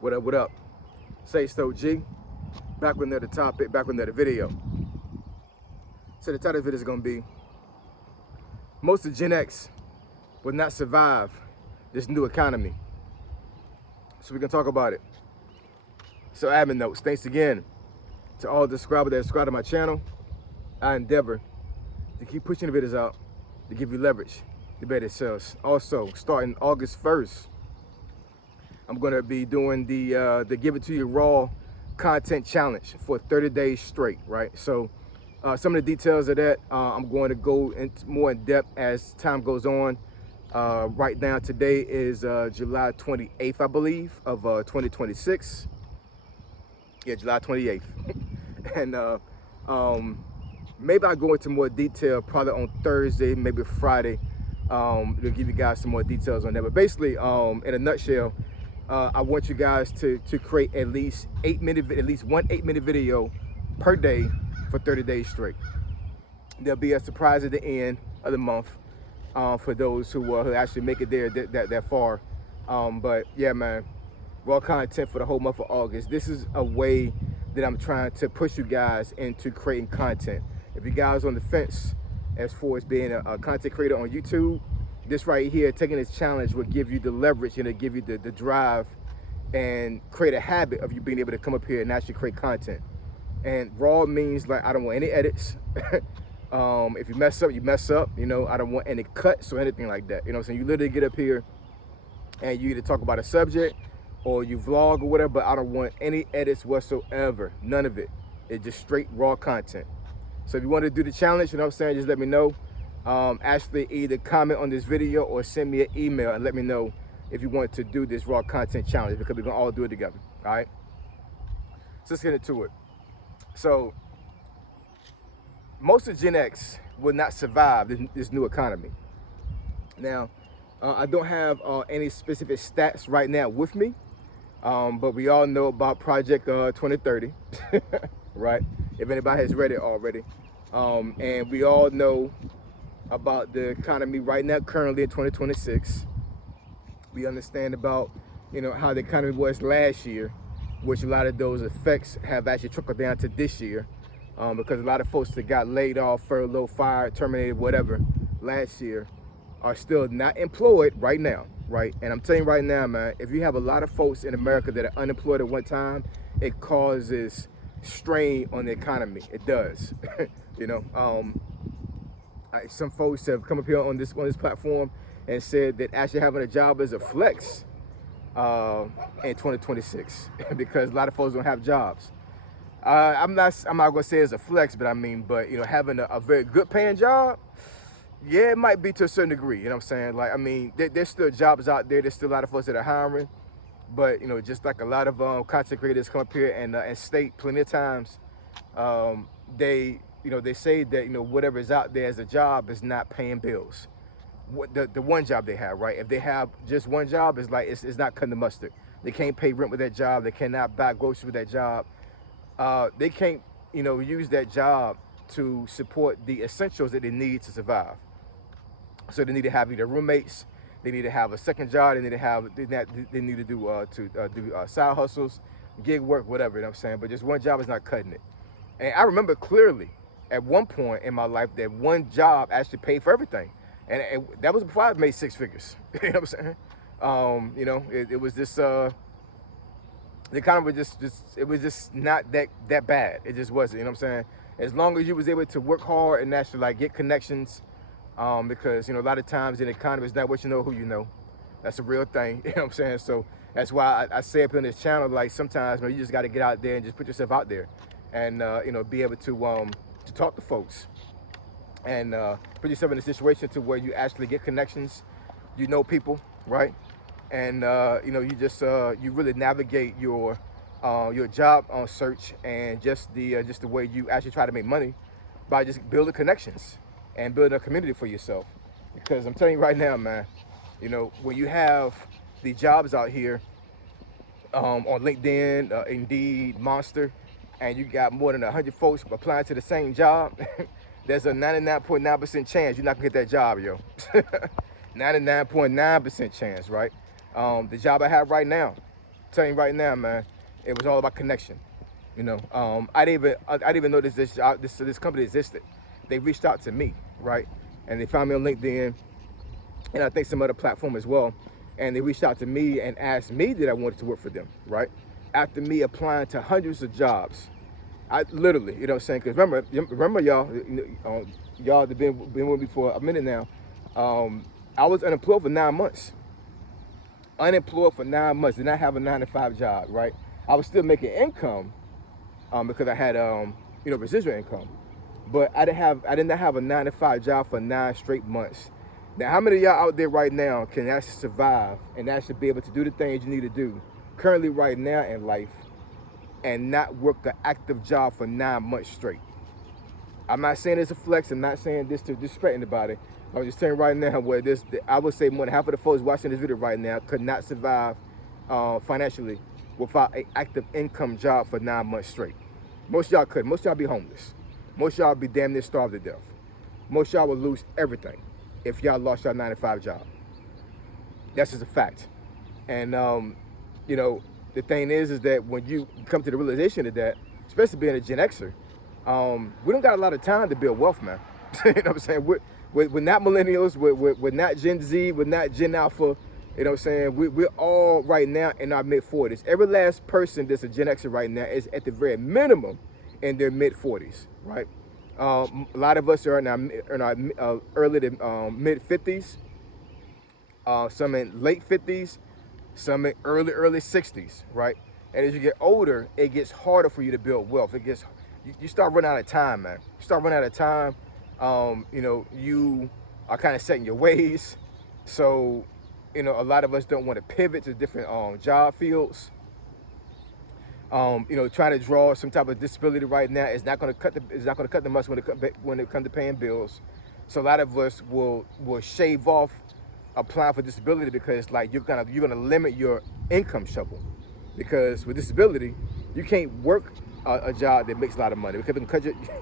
What up, what up? Say so G, back with another topic, back with another video. So the title of it is gonna be, most of Gen X will not survive this new economy. So we can talk about it. So admin notes, thanks again to all the subscribers that subscribe to my channel. I endeavor to keep pushing the videos out to give you leverage to better sales. Also, starting August 1st, I'm gonna be doing the Give It To You Raw content challenge for 30 days straight, right? So some of the details of that, I'm going to go into more in depth as time goes on. Right now, today is July 28th, I believe, of 2026. Yeah, July 28th. And maybe I'll go into more detail probably on Thursday, maybe Friday. To give you guys some more details on that. But basically, in a nutshell, I want you guys to create at least one 8-minute video per day for 30 days straight. There'll be a surprise at the end of the month for those who actually make it there that far. But yeah, man, raw content for the whole month of August. This is a way that I'm trying to push you guys into creating content. If you guys are on the fence as far as being a content creator on YouTube, this right here, taking this challenge, will give you the leverage and it'll give you the drive and create a habit of you being able to come up here and actually create content. And raw means like I don't want any edits. If you mess up, you mess up. You know, I don't want any cuts or anything like that. You know what I'm saying? You literally get up here and you either talk about a subject or you vlog or whatever, but I don't want any edits whatsoever. None of it. It's just straight raw content. So if you want to do the challenge, you know what I'm saying, just let me know. Actually either comment on this video or send me an email and let me know if you want to do this raw content challenge, because we're gonna all do it together. All right, so let's get into it. So most of Gen X will not survive this new economy. Now I don't have any specific stats right now with me, but we all know about Project 2030 right? If anybody has read it already, and we all know about the economy right now, currently in 2026. We understand about, you know, how the economy was last year, which a lot of those effects have actually trickled down to this year, because a lot of folks that got laid off, furloughed, fired, terminated, whatever, last year are still not employed right now, right? And I'm telling you right now, man, if you have a lot of folks in America that are unemployed at one time, it causes strain on the economy. It does. You know, some folks have come up here on this platform and said that actually having a job is a flex in 2026 because a lot of folks don't have jobs. I'm not gonna say it's a flex, but you know, having a very good paying job, yeah, it might be to a certain degree. You know what I'm saying? Like, I mean, there's still jobs out there. There's still a lot of folks that are hiring, but you know, just like a lot of content creators come up here and state plenty of times, they say that, you know, whatever is out there as a job is not paying bills. What the one job they have, right? If they have just one job, it's like it's not cutting the mustard. They can't pay rent with that job. They cannot buy groceries with that job. They can't, you know, use that job to support the essentials that they need to survive. So they need to have either roommates, they need to have a second job, they need to do side hustles, gig work, whatever. You know what I'm saying? But just one job is not cutting it. And I remember clearly at one point in my life that one job actually paid for everything. And that was before I made six figures. You know what I'm saying? You know, it was just, the economy it was just not that bad. It just wasn't, you know what I'm saying? As long as you was able to work hard and actually like get connections, because, you know, a lot of times in the economy, it's not what you know, who you know. That's a real thing, you know what I'm saying? So that's why I say up on this channel, like sometimes, you know, you just got to get out there and just put yourself out there and, you know, be able to talk to folks and put yourself in a situation to where you actually get connections, you know people, right? And you know, you just you really navigate your job search and just the way you actually try to make money by just building connections and building a community for yourself. Because I'm telling you right now, man, you know, when you have the jobs out here on LinkedIn, Indeed, Monster, and you got more than 100 folks applying to the same job, there's a 99.9% chance you're not gonna get that job, yo. 99.9% chance, right? The job I have right now, telling you right now, man, it was all about connection. I didn't even know this company existed. They reached out to me, right, and they found me on LinkedIn, and I think some other platform as well. And they reached out to me and asked me that I wanted to work for them, right? After me applying to hundreds of jobs, I literally, you know what I'm saying? Because remember y'all, y'all that been with me for a minute now. I was unemployed for 9 months. Unemployed for 9 months. Did not have a 9 to 5 job, right? I was still making income because I had residual income, but I did not have a 9 to 5 job for 9 straight months. Now, how many of y'all out there right now can actually survive and actually be able to do the things you need to do currently right now in life and not work an active job for 9 months straight? I'm not saying it's a flex. I'm not saying this to disrespect anybody. I'm just saying right now where I would say more than half of the folks watching this video right now could not survive financially without an active income job for 9 months straight. Most of y'all could. Most of y'all be homeless. Most of y'all be damn near starved to death. Most of y'all would lose everything if y'all lost your 9 to 5 job. That's just a fact. And the thing is that when you come to the realization of that, especially being a Gen Xer, we don't got a lot of time to build wealth, man. You know what I'm saying? We're not millennials, we're not Gen Z, we're not Gen Alpha. You know what I'm saying? We're all right now in our mid-40s. Every last person that's a Gen Xer right now is at the very minimum in their mid-40s, right? A lot of us are in our early to mid-50s, some in late 50s, some in early 60s, right? And as you get older, it gets harder for you to build wealth. You start running out of time, man. You start running out of time. You are kind of set in your ways. So, a lot of us don't want to pivot to different job fields. Trying to draw some type of disability right now is not going to cut the mustard when it comes to paying bills. So a lot of us will shave off applying for disability because like you're gonna limit your income shovel, because with disability you can't work a job that makes a lot of money because they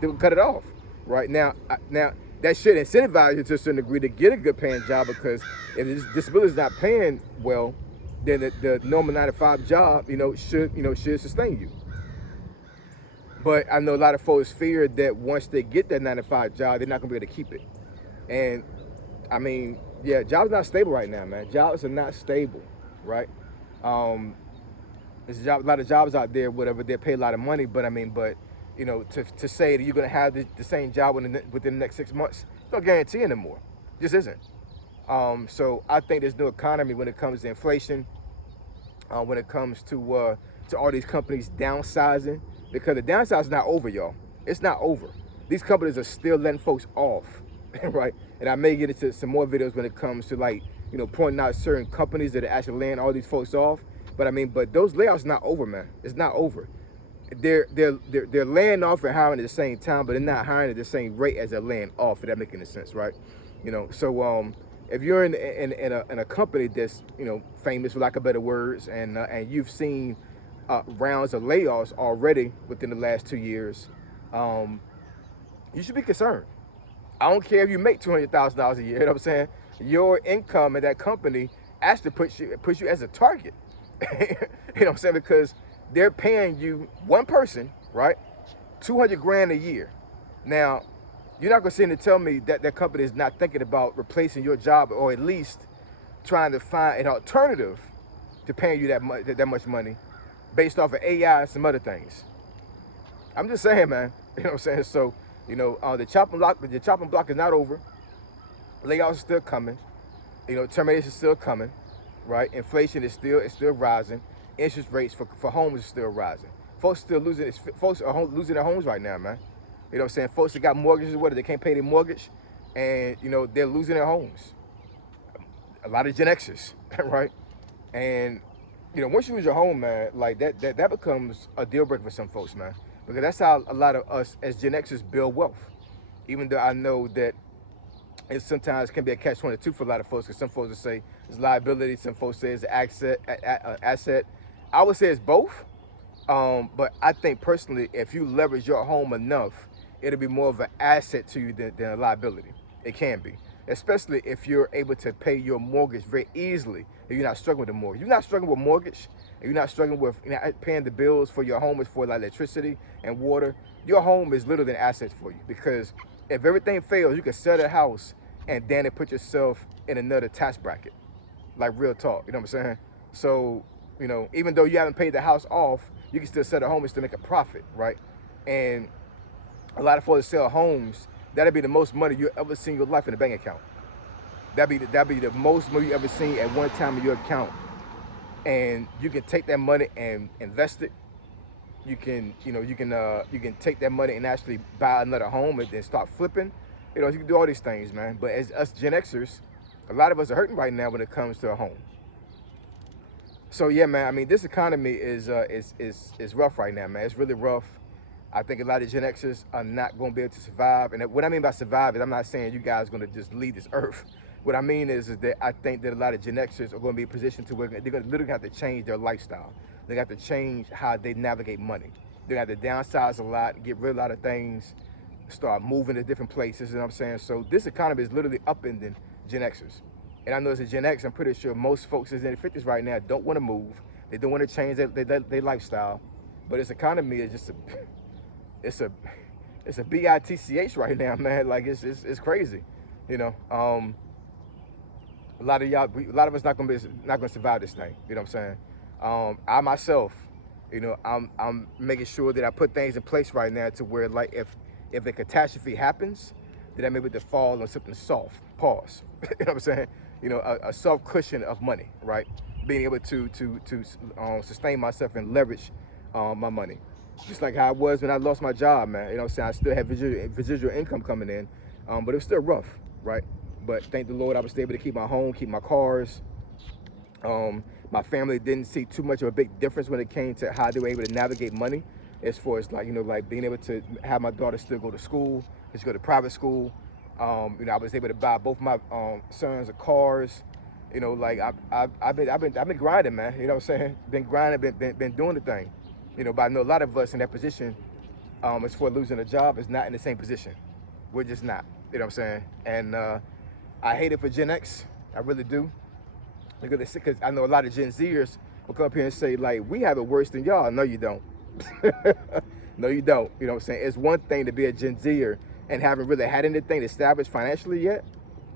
can cut it off. Right now that should incentivize you to a certain degree to get a good paying job, because if this disability is not paying well, then the normal 9 to 5 job, should sustain you. But I know a lot of folks fear that once they get that 9 to 5 job, they're not gonna be able to keep it. And I mean, yeah, jobs are not stable right now, man. Jobs are not stable, right? There's a lot of jobs out there, whatever, they pay a lot of money, but to say that you're gonna have the same job within the next 6 months, no guarantee anymore. Just isn't. So I think this new economy, when it comes to inflation, when it comes to all these companies downsizing, because the downsize is not over, y'all. It's not over. These companies are still letting folks off, right? And I may get into some more videos when it comes to pointing out certain companies that are actually laying all these folks off. But those layoffs are not over, man. It's not over. They're laying off and hiring at the same time, but they're not hiring at the same rate as they're laying off. If that makes any sense, right? So if you're in a company that's famous, for lack of better words, and you've seen rounds of layoffs already within the last 2 years, you should be concerned. I don't care if you make $200,000 a year. You know what I'm saying? Your income in that company actually puts you as a target. You know what I'm saying? Because they're paying you one person, right, $200,000 a year. Now, you're not gonna sit and tell me that that company is not thinking about replacing your job, or at least trying to find an alternative to paying you that much money based off of AI and some other things. I'm just saying, man. You know what I'm saying? So, the chopping block is not over. Layoffs are still coming. Termination is still coming, right? Inflation is still rising. Interest rates for homes is still rising. Folks are losing their homes right now, man. You know what I'm saying? Folks that got mortgages, they can't pay their mortgage, and they're losing their homes. A lot of Gen Xers, right? And once you lose your home, man, like that becomes a deal breaker for some folks, man. Because that's how a lot of us as Gen Xers build wealth. Even though I know that it sometimes can be a catch-22 for a lot of folks, because some folks will say it's liability, some folks say it's an asset. I would say it's both. But I think personally, if you leverage your home enough, it'll be more of an asset to you than a liability. It can be, especially if you're able to pay your mortgage very easily. If you're not struggling with a mortgage, you're not struggling with mortgage. and you're not struggling with paying the bills for your home is for like electricity and water, your home is literally an asset for you, because if everything fails, you can sell the house and then it put yourself in another tax bracket. Like real talk, you know what I'm saying? So, even though you haven't paid the house off, you can still sell the home and still make a profit, right? And a lot of folks sell homes, that'll be the most money you ever seen in your life in the bank account. That'd be the most money you ever seen at one time in your account. And you can take that money and invest it. You can take that money and actually buy another home and then start flipping. You can do all these things, man. But as us Gen Xers, a lot of us are hurting right now when it comes to a home. So yeah, man. I mean, this economy is rough right now, man. It's really rough. I think a lot of Gen Xers are not going to be able to survive. And what I mean by survive is I'm not saying you guys are going to just leave this earth. What I mean is that I think that a lot of Gen Xers are going to be in a position to where they're going to literally have to change their lifestyle. They have to change how they navigate money. They're going to have to downsize a lot, get rid of a lot of things, start moving to different places, you know what I'm saying? So this economy is literally upending Gen Xers. And I know as a Gen X, I'm pretty sure most folks in their 50s right now don't want to move. They don't want to change their lifestyle. But this economy is just it's a bitch right now, man. Like it's crazy, A lot of us not gonna survive this thing. You know what I'm saying? I myself, I'm making sure that I put things in place right now to where, like, if a catastrophe happens, then I'm able to fall on something soft. Pause. You know what I'm saying? A soft cushion of money, right? Being able to sustain myself and leverage my money. Just like how it was when I lost my job, man. You know what I'm saying? I still had residual income coming in, but it was still rough, right? But thank the Lord, I was able to keep my home, keep my cars. My family didn't see too much of a big difference when it came to how they were able to navigate money, as far as like being able to have my daughter still go to school, she go to private school. I was able to buy both my sons cars. I've been grinding, man. You know what I'm saying? Been grinding, been doing the thing. But I know a lot of us in that position, as for losing a job, is not in the same position. We're just not. You know what I'm saying? And I hate it for Gen X. I really do. Because I know a lot of Gen Zers will come up here and say, like, we have it worse than y'all. No, you don't. No, you don't. You know what I'm saying? It's one thing to be a Gen Zer and haven't really had anything established financially yet,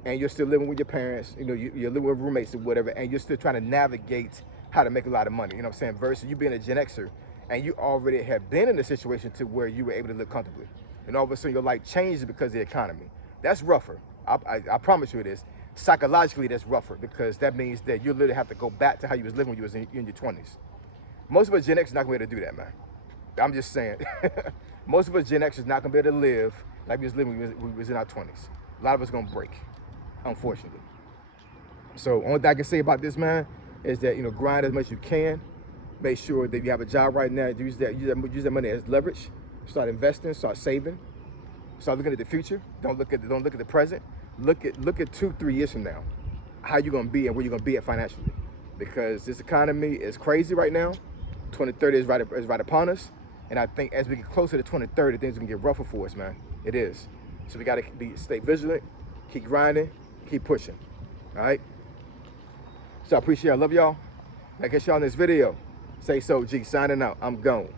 and you're still living with your parents, you're living with roommates or whatever, and you're still trying to navigate how to make a lot of money, you know what I'm saying, versus you being a Gen Xer, and you already have been in a situation to where you were able to live comfortably, and all of a sudden your life changes because of the economy. That's rougher. I promise you it is. Psychologically, that's rougher, because that means that you literally have to go back to how you was living when you was in your 20s. Most of us Gen X is not going to be able to do that, man. I'm just saying. Most of us Gen X is not going to be able to live like we was living when we was in our 20s. A lot of us going to break, unfortunately. So only thing I can say about this, man, is that, grind as much as you can. Make sure that you have a job right now. Use that money as leverage. Start investing, start saving. Start looking at the future. Don't look at the present. Look at 2-3 years from now, how you're going to be and where you're going to be at financially. Because this economy is crazy right now. 2030 is right upon us. And I think as we get closer to 2030, things are going to get rougher for us, man. It is. So we got to stay vigilant, keep grinding, keep pushing. All right? So I appreciate it. I love y'all. I'll catch y'all in this video. Say so, G. Signing out. I'm gone.